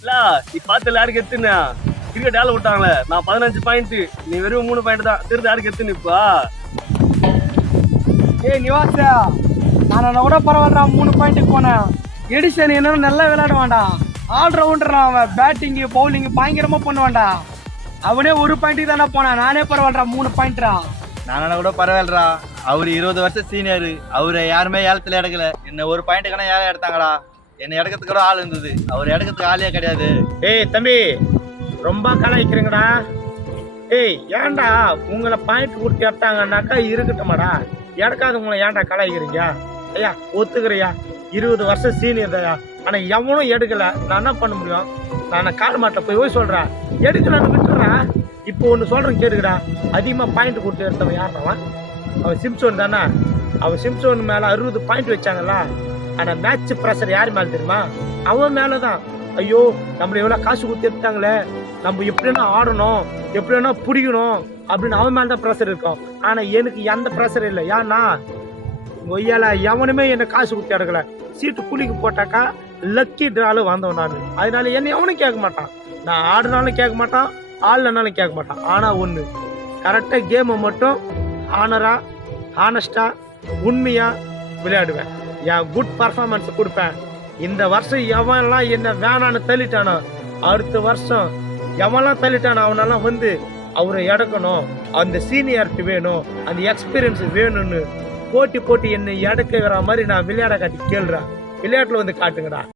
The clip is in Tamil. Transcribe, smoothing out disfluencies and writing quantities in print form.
இல்ல நீ பார்த்து யாருக்கு எத்துனா கிரிக்கெட் ஆள விட்டாங்களே நான் 15 பாயிண்ட் நீ வெறும் 3 பாயிண்ட் தான் திரும்ப யாருக்கு எத்துன்னு இப்பா ஏய் நிவாசா நான் கூட பரவாயில்ல 3 பாயிண்ட்டுக்கு போனேன். எடிசன் என்ன நல்லா விளையாடுவான்டா. ஆல்ரவுண்டர் அவன் பேட்டிங்கு பவுலிங்கு பயங்கரமா பண்ணுவான்டா. அவனே 1 பாயிண்ட்டுக்கு தானே போனான். நானே பரவாயில்ல 3 பாயிண்ட்ரா. நானா கூட பரவாயில்லடா. அவரு 20 வருஷம் சீனியர். அவரை யாருமே ஏலத்துல எடுக்கல. என்ன 1 பாயிண்ட்டுக்கான ஏலம் எடுத்தாங்கடா. என்ன எடுக்கிறதுக்கு கூட ஆள் இருந்தது. அவர் எடுக்கிறதுக்கு ஆளே கிடையாது. ஏய் தம்பி ரொம்ப கலாய்க்கிறீங்கடா. ஏய் ஏன்டா உங்களை பாயிண்ட் கொடுத்து எடுத்தாங்கன்னாக்கா இருக்கட்டுமாடா. எடுக்காதவங்களை ஏன்டா கலாய்க்கிறீங்க? ஐயா ஒத்துக்கிறியா 20 வருஷம் சீனியர் தாயா. ஆனா எவனும் எடுக்கல. நான் என்ன பண்ண முடியும்? நான் காடு மாட்டில் போய் சொல்றேன் எடுக்கலான்னு விட்டுறேன். இப்போ ஒன்று சொல்றேன் கேட்டுக்கடா. அதிகமாக பாயிண்ட் கொடுத்து எடுத்தவன் யாருவன்? அவன் சிம்சோன் தானே. அவன் சிம்சோன் மேலே 60 பாயிண்ட் வச்சாங்கல்ல. ஆனால் மேட்ச் ப்ரெஷர் யார் மேலே தெரியுமா? அவன் மேலே தான். ஐயோ நம்மளை எவ்வளோ காசு கொடுத்து எடுத்தாங்களே, நம்ம எப்படின்னா ஆடணும் எப்படின்னா பிடிக்கணும் அப்படின்னு அவன் மேலே தான் ப்ரெஷர் இருக்கும். ஆனால் எனக்கு எந்த ப்ரெஷர் இல்லை. ஏன்னா ஒய்யால எவனுமே என்னை காசு கொடுத்து எடுக்கல. சீட்டு கூலிக்கு போட்டாக்கா லக்கி ட்ராலும் வந்தவன் நான். அதனால என்னை எவனும் கேட்க மாட்டான். நான் ஆடுனாலும் கேட்க மாட்டான், ஆடலனாலும் கேட்க மாட்டான். ஆனால் ஒன்று கரெக்டாக கேமை மட்டும் ஆனராக ஹானஸ்டாக உண்மையாக விளையாடுவேன். என் குட் பர்ஃபார்மன்ஸ் கொடுப்பேன். இந்த வருஷம் எவன்லாம் என்ன வேணான்னு தள்ளிட்டானோ அடுத்த வருஷம் எவன்லாம் தள்ளிட்டானோ அவனெல்லாம் வந்து அவரை எடுக்கணும். அந்த சீனியாரிட்டி வேணும், அந்த எக்ஸ்பீரியன்ஸ் வேணும்னு போட்டி என்னை இடக்க வர மாதிரி நான் விளையாட காட்டி கேள்றேன். விளையாட்டுல வந்து காட்டுங்கடா.